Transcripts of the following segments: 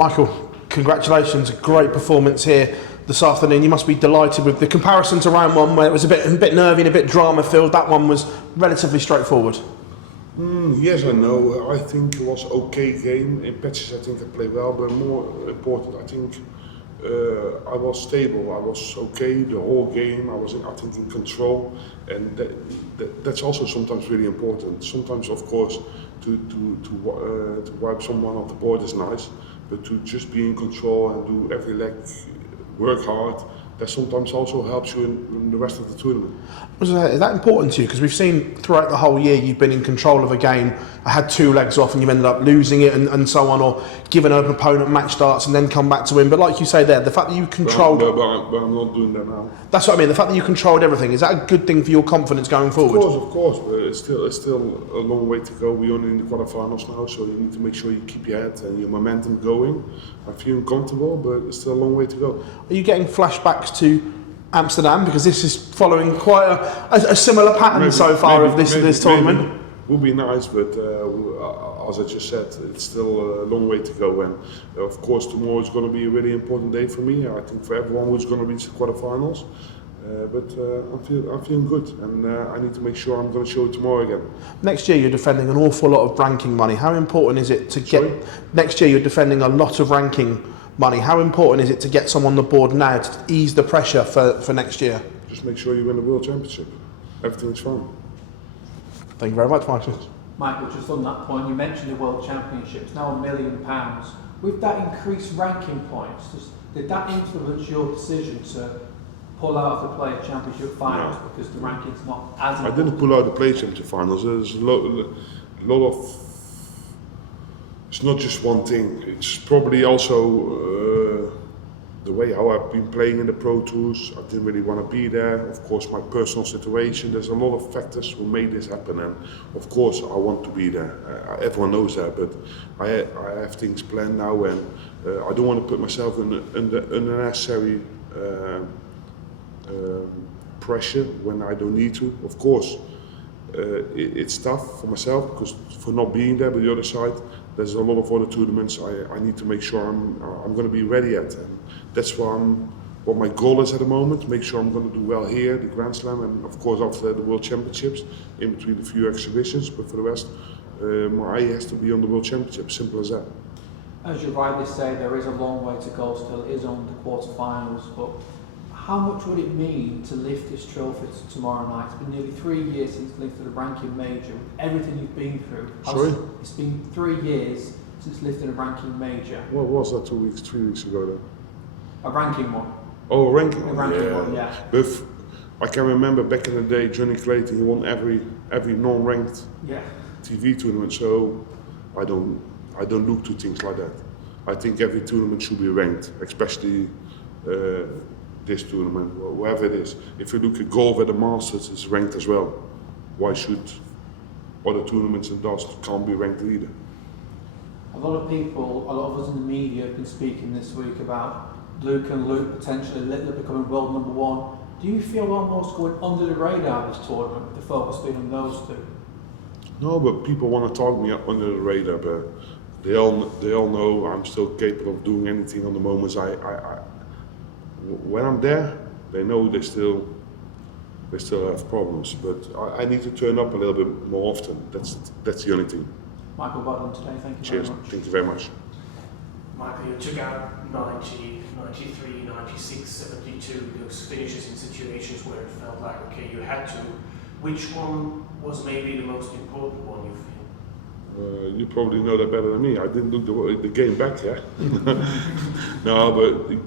Michael, congratulations, a great performance here this afternoon. You must be delighted with the comparison to round one, where it was a bit nervy and a bit drama filled. That one was relatively straightforward. Yes and no. I think it was okay game. In patches I think I played well, but more important I think I was stable. I was okay the whole game. I was in control, and that's also sometimes really important. Sometimes of course to wipe someone off the board is nice, but to just be in control and do every leg, work hard, that sometimes also helps you in the rest of the tournament. Is that important to you? Because we've seen throughout the whole year you've been in control of a game, had 2 legs off and you've ended up losing it and so on, or given an opponent match starts and then come back to win. But like you say there, the fact that you controlled... But I'm not doing that now. That's what I mean, the fact that you controlled everything, is that a good thing for your confidence going forward? Of course, but it's still a long way to go. We're only in the quarterfinals now, so you need to make sure you keep your head and your momentum going. I'm feeling comfortable, but it's still a long way to go. Are you getting flashbacks to Amsterdam, because this is following quite a similar pattern so far of this tournament? Would be nice, but as I just said, it's still a long way to go. And of course, tomorrow is going to be a really important day for me. I think for everyone who's going to reach the quarterfinals. But I'm feeling good, and I need to make sure I'm going to show it tomorrow again. Next year you're defending an awful lot of ranking money. How important is it to get... Next year you're defending a lot of ranking money. How important is it to get some on the board now to ease the pressure for next year? Just make sure you win the World Championship. Everything's fine. Thank you very much, Michael. Michael, just on that point, you mentioned the World Championships, now £1 million. With that increased ranking points, did that influence your decision to pull out of the Player Championship finals because the ranking's not as important? I didn't pull out the Player Championship finals. There's a lot of... It's not just one thing. It's probably also the way how I've been playing in the Pro Tours. I didn't really want to be there. Of course, my personal situation. There's a lot of factors who made this happen, and of course, I want to be there. Everyone knows that, but I have things planned now, and I don't want to put myself in unnecessary pressure when I don't need to. Of course, it's tough for myself because for not being there. But the other side, there's a lot of other tournaments I need to make sure I'm going to be ready at, and that's what my goal is at the moment. Make sure I'm going to do well here, the Grand Slam, and of course after the World Championships, in between a few exhibitions. But for the rest, my eye has to be on the World Championship. Simple as that. As you rightly say, there is a long way to go still. It is on the quarterfinals, but how much would it mean to lift this trophy tomorrow night? It's been nearly 3 years since lifted a ranking major. With everything you've been through. Sorry? It's been 3 years since lifted a ranking major. What was that 3 weeks ago then? A ranking one. Oh, a ranking one. A ranking one, yeah. But I can remember back in the day, Johnny Clayton, he won every non-ranked TV tournament. So I don't look to things like that. I think every tournament should be ranked, especially this tournament, wherever it is. If you look at golf at the Masters, it's ranked as well. Why should other tournaments in dust can't be ranked either? A lot of people, a lot of us in the media have been speaking this week about Luke potentially becoming world number 1. Do you feel almost going under the radar this tournament with the focus being on those two? No, but people want to talk me up under the radar, but they all know I'm still capable of doing anything on the moments when I'm there, they know they still have problems, but I need to turn up a little bit more often. That's the only thing. Michael, well done today. Thank you Cheers. very much. Thank you very much. Michael, you took out 90, 93, 96, 72, those finishes in situations where it felt like, okay, you had to. Which one was maybe the most important one, you feel? You probably know that better than me. I didn't look the game back, yeah? No, but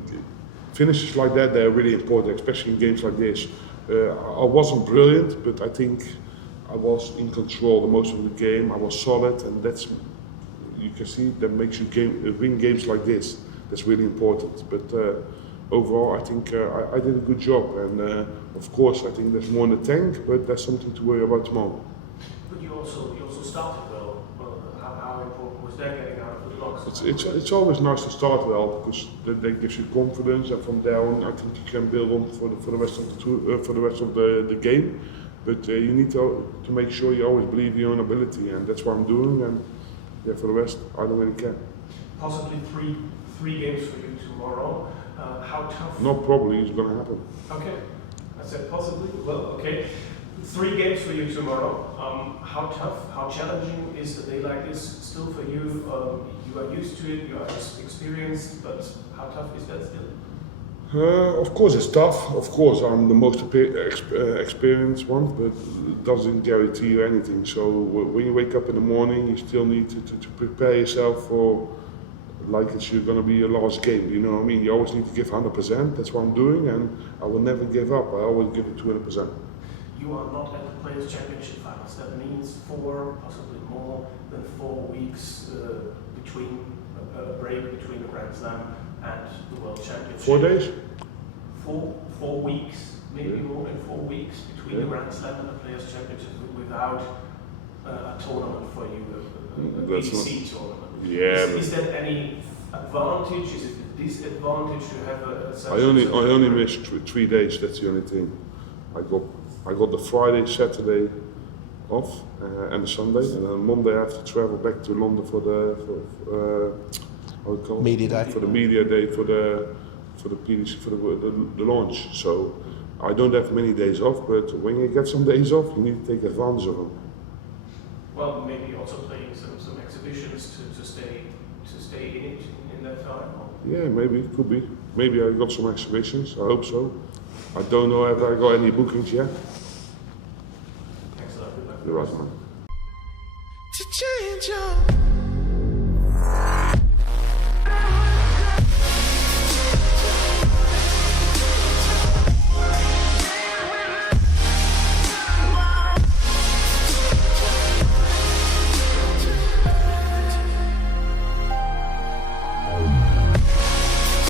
finishes like that, they're really important, especially in games like this. I wasn't brilliant, but I think I was in control the most of the game. I was solid, and that's, you can see, that makes you win games like this. That's really important. But overall, I think I did a good job, and of course, I think there's more in the tank, but that's something to worry about tomorrow. But you also started well. How important was that, getting out of the blocks? It's always nice to start well, because that gives you confidence, and from there on, I think you can build on for the rest of the game. But you need to make sure you always believe in your own ability, and that's what I'm doing. And yeah, for the rest, I don't really care. Possibly 3 3 games for you tomorrow. How tough? Not probably, it's going to happen. Okay, I said possibly. Well, okay. 3 games for you tomorrow. How tough, how challenging is a day like this still for you? You are used to it, you are experienced, but how tough is that still? Of course it's tough. Of course I'm the most experienced one, but it doesn't guarantee you anything. So when you wake up in the morning, you still need to prepare yourself for like it's going to be your last game. You know what I mean? You always need to give 100%. That's what I'm doing, and I will never give up. I always give it 200%. You are not at the Players' Championship finals. That means 4, possibly more than 4 weeks between a break between the Grand Slam and the World Championship. 4 days? 4 weeks, maybe more than 4 weeks between the Grand Slam and the Players' Championship without a tournament for you, a BC tournament. Yeah. Is that any advantage? Is it a disadvantage to have a such I only missed 3 days. That's the only thing. I got the Friday, Saturday off and the Sunday, and then Monday I have to travel back to London for Media day. For the media day for the PDC for the launch. So I don't have many days off, but when you get some days off, you need to take advantage of them. Well, maybe also playing some exhibitions to stay in it in that time. Yeah, maybe it could be. Maybe I got some exhibitions. I hope so. I don't know if I got any bookings yet. Thanks a lot. Good luck. You're right, man. To change your